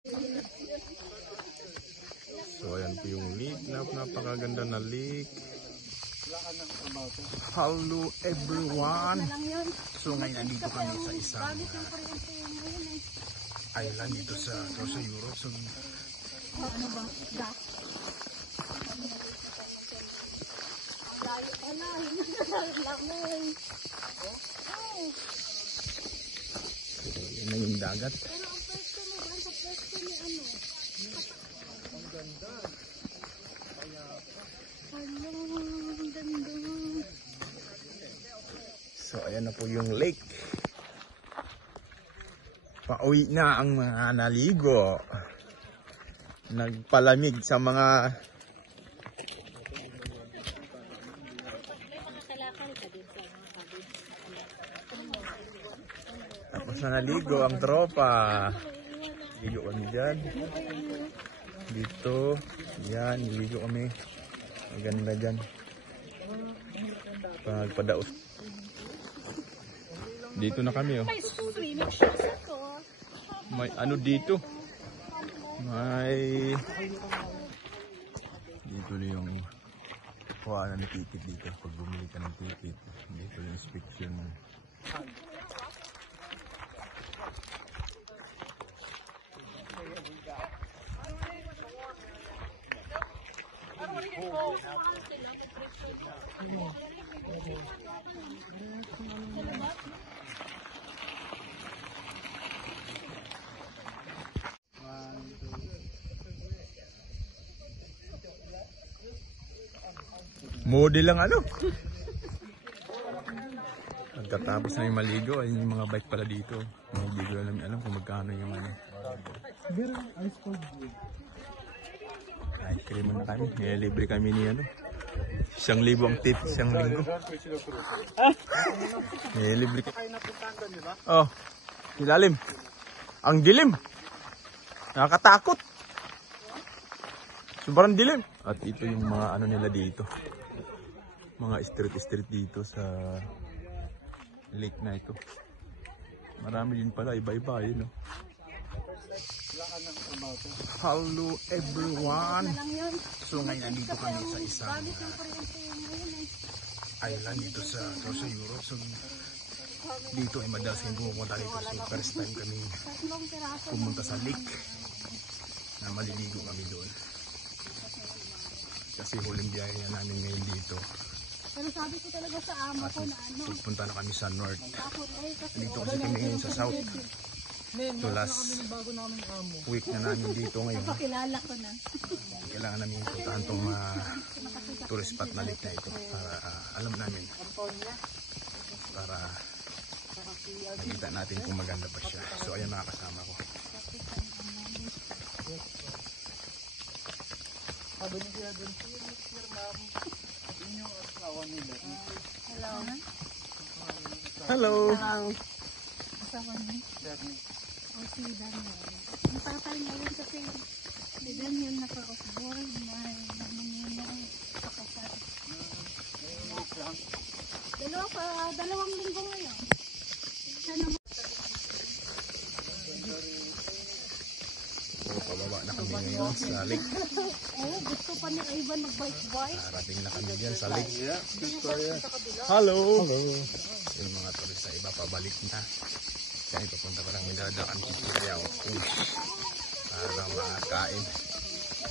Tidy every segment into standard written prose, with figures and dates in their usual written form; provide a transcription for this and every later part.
So ayan po yung lake, napakaganda na lake. Hello everyone. So ngayon nandito kami sa isang island dito sa Europe. So ano ba? yan na yung dagat. So ayan na po yung lake. Pauwi na ang mga naligo. Nagpalamig sa mga tapos na naligo ang tropa. Ligo kami dyan. Dito. Yan, niligo kami. Maganda dyan. Pagpadaos. Dito na kami oh. May ano dito? May dito na yung kuha ng ticket dito. Pag bumili ka ng ticket, dito yung inspection. Model lang ano. Pagkatapos na yung maligo, ay yung mga bike pala dito. Hindi ko alam kung magkano yung ano. Ice cream na kami. Libre kami ni ano. 1,000 ang tip, 1 linggo. Libre kami. Oh, ilalim. Ang dilim. Nakakatakot. Sobrang dilim. At ito yung mga ano nila dito. Mga street dito sa lake na ito. Marami din pala, iba-iba yun. No? Hello everyone. So ngayon nandito kami sa isang island dito sa Europe. So dito ay madalas kami pumunta dito. So first time kami pumunta sa lake na maliligo kami doon. Kasi huling biyaya namin ngayon dito. Pero sabi ko talaga sa amo ko na ano. Pupunta na kami sa north. Dito kasi kami ngayon sa south. So last week na namin dito ngayon. Pakilala ko na. Kailangan namin puntahan itong tourist spot na lake na ito. Para alam namin. Para makita natin kung maganda pa siya. So ayan mga kasama ko. Sabi niyo sila doon, sir ma'am, yun yung asawa nila. Hello! Hello! Asawa niyo? Daniel. O si Daniel. Ang tatay ngayon kasi si Daniel naka-off-board na naninong pakasal. Dalawang linggo ngayon. Sana Pababa na kami ngayon sa lake. gusto pa ni Ivan mag-bike-bike. Parating na kami dyan sa lake. Hello! Yung mga turista iba pabalik na. Kaya papunta pa lang minadaan Kikiriao para makakain.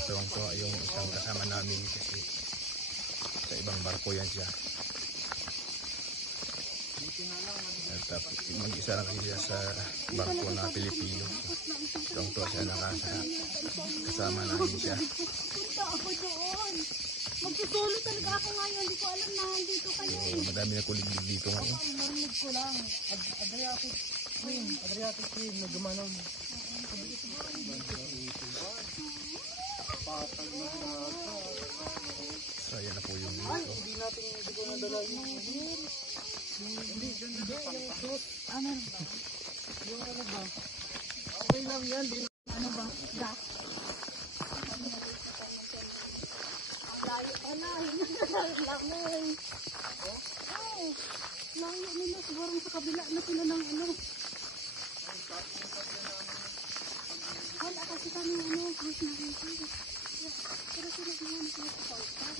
So yung isang kasama namin kasi sa ibang barko yan siya. At mag-isa lang siya sa barko na Pilipino. Tungto siya kasama namin siya. Punta ako doon. Magsusulo talaga ako ngayon. Hindi ko alam na dito kayo. So, madami na kuliglig dito ngayon. Narinig ko lang, Adriatic Queen, nagumanaw. So ayan na po yung dito. Hindi ko nadala yung hindi, yung suit. Ano ba? Yung ano ba? Okay lang yan. Ano ba? Gas? Layo pa na. Layo. Layo nila. Siguro sa kabila na sila ng ano. Wala kasi kami ano, gusto na rin sila. Pero sila naman sila sa pautan.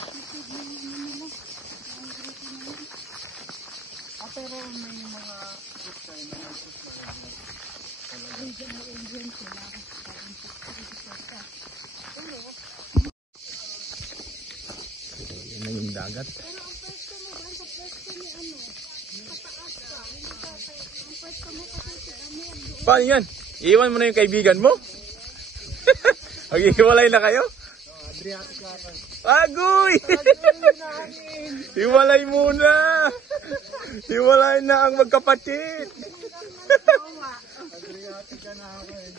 Isip na yun nila. Ang grupo na yun. Pero may mga fruit tayo na nagsusmarag. Region na Indian sila. Parang sa Yan na yung dagat. pero ang pwesto mo ba? Sa pwesto ni ano? Kataas ka. Hindi ka. Ang pwesto mo kasi si ano. Paano yan? Iiwan mo na yung kaibigan mo? Mag-iwalay na kayo? Adriatic lakan. Agoy! Hiwalay muna! Hiwalay na ang magkapatid! Adriatic ka na ako eh.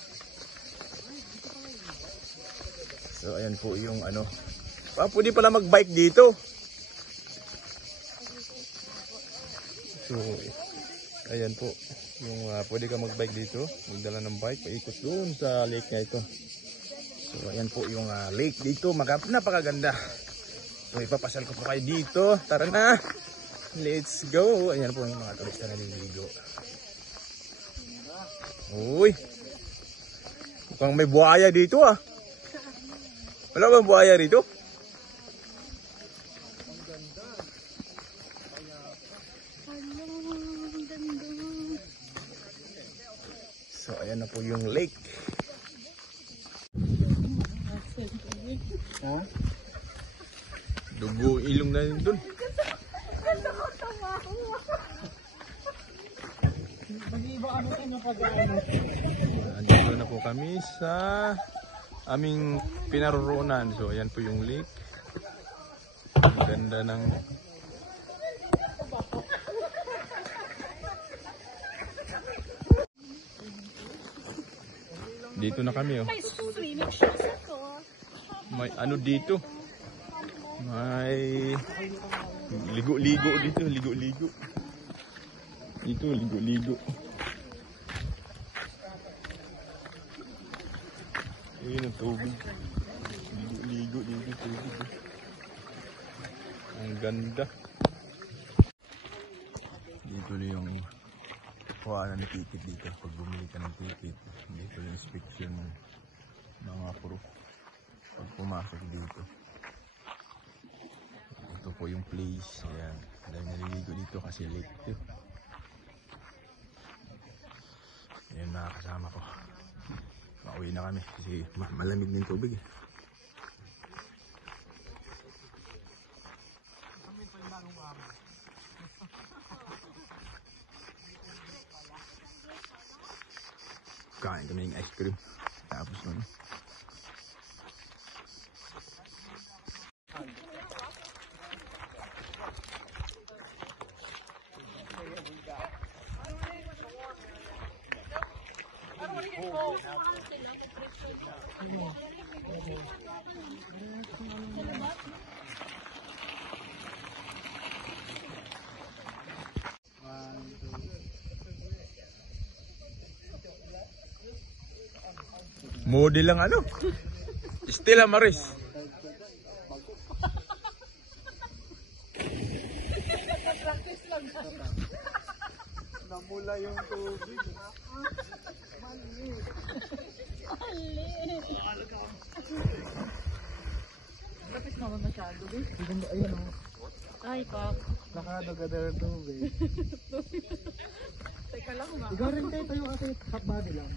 So ayan po yung ano. Pwede pala mag-bike dito. So ayan po. Yung pwede ka mag-bike dito. Magdala ng bike. Paikot doon sa lake na ito. So ayan po yung lake dito. Napakaganda. So ipapasal ko po kayo dito. Tara na. Let's go. Ayan po yung mga turista na naliligo. Uy. Mukhang may buhaya dito ah. Wala bang buhaya dito? So ayan na po yung lake. Ha? Dugo ilong na yun dun. Mag-iba kami sa mga pag-ano. Andito na po kami sa aming pinaroroonan. So ayan po yung lake. Ang ganda ng dito na kami oh. May ano dito? May ligo-ligo dito, ligo-ligo. Dito ligo-ligo. Ayun ang tubig. Ligo-ligo dito tubig. Ang ganda. Dito na yung kuha na ticket dito. Pag bumili ka ng ticket, dito yung inspection ng mga proof. Pag pumasok dito. Ito po yung place. Ayan. Dahil naliligo dito kasi lake ito. Ayan mga kasama ko. Pauwi na kami kasi malamig na yung tubig eh. Kain kami ng ice cream. Tapos nun. Model lang ano? Stella Maris. Namula yung tubig. Lapis naman masyado eh. Ayun o. Ay, Pop. Nakadagada ng tubig. Teka lang ba? Ikaw rin tayo kasi half body lang.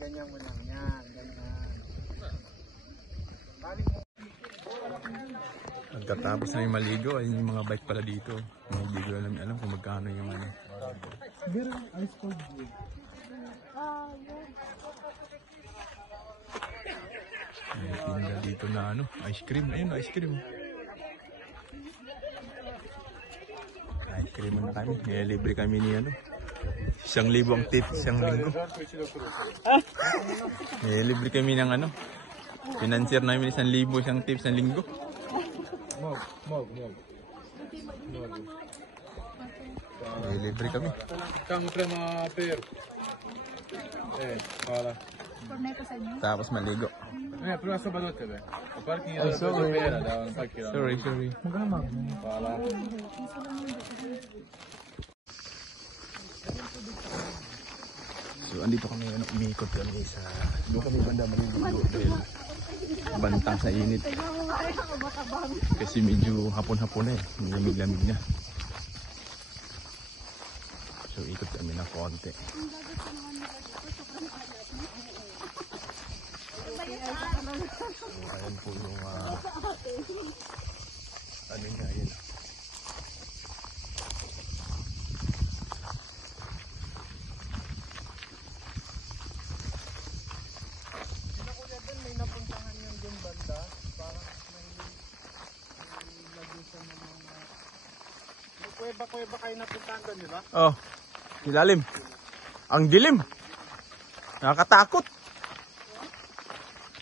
Ganyan mo lang yan. Ganyan. Pagkatapos na yung maligo, ay yung mga bike pala dito. Hindi ko alam kung magkano yung ano. Siguro ice cold view. May tinda dito na ano, ice cream. Ayun, ice cream. Ice cream na kami. Libre kami ni ano. 1,000 ang tip, 1 linggo. Libre kami ng ano. Financier namin 1,000 isang tip, 1 linggo. Mog. Libre kami. Kang krema per. Hvala. Corneto sa inyo. Tapos maligo. Ne, prvo soba do tebe. U parking Ay, je sorry. pera da vam pakiram. Sorry. Hvala. So, andito kami, umiikot kami sa... Doon kami banda maliligo dahil bantang sa init. Kasi medyo hapon-hapon na eh. Lamig-lamig na. So, ikot kami ng konti. So, ayan po yung... ano nga yun. May napuntahan yung doon banda. Parang may lagi sa mga... May kuweba-kuweba kayo napuntahan doon, di ba? Oh, ilalim. Ang dilim. Nakakatakot.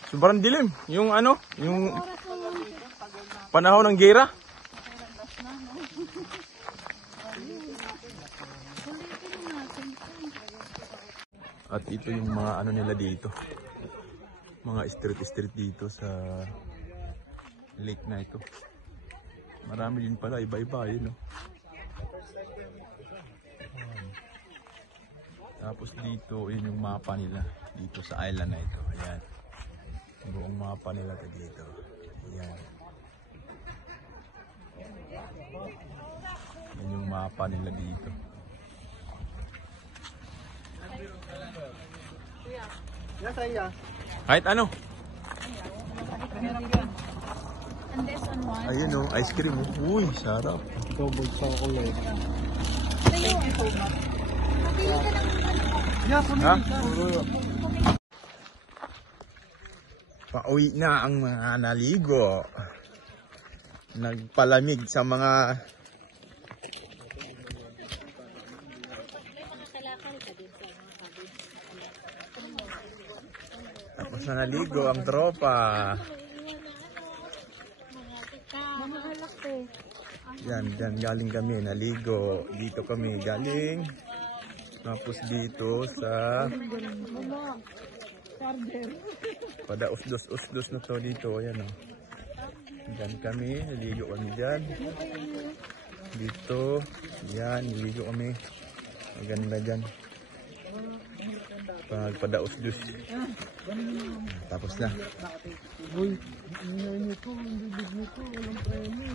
Sobrang dilim. Yung ano, yung panahon ng gera. At ito yung mga ano nila dito. Mga street dito sa lake na ito. Marami din pala, iba-iba yun, no? Tapos dito, yun yung mapa nila dito sa island na ito. Ayan. Buong mapa nila dito. Ayan. Yan yung mapa nila dito. Yan sa iya. Kahit ano. And this on one. Ayun o, ice cream. Uy, sarap. Double chocolate. Thank you so much. Napili ka ng Yeah, Ha? Pauwi na ang mga naligo. Nagpalamig sa mga tapos na naligo ang tropa. Mahalak eh. Yan galing kami naligo. Dito kami galing. Tapos dito sa Padausdos na to dito. Ayan o. Diyan kami, naligo kami dyan. Dito, yan, naligo kami. Maganda dyan. Pagpadausdos. Tapos na. Uy, ingay nito, ang bibig nito, walang premyo.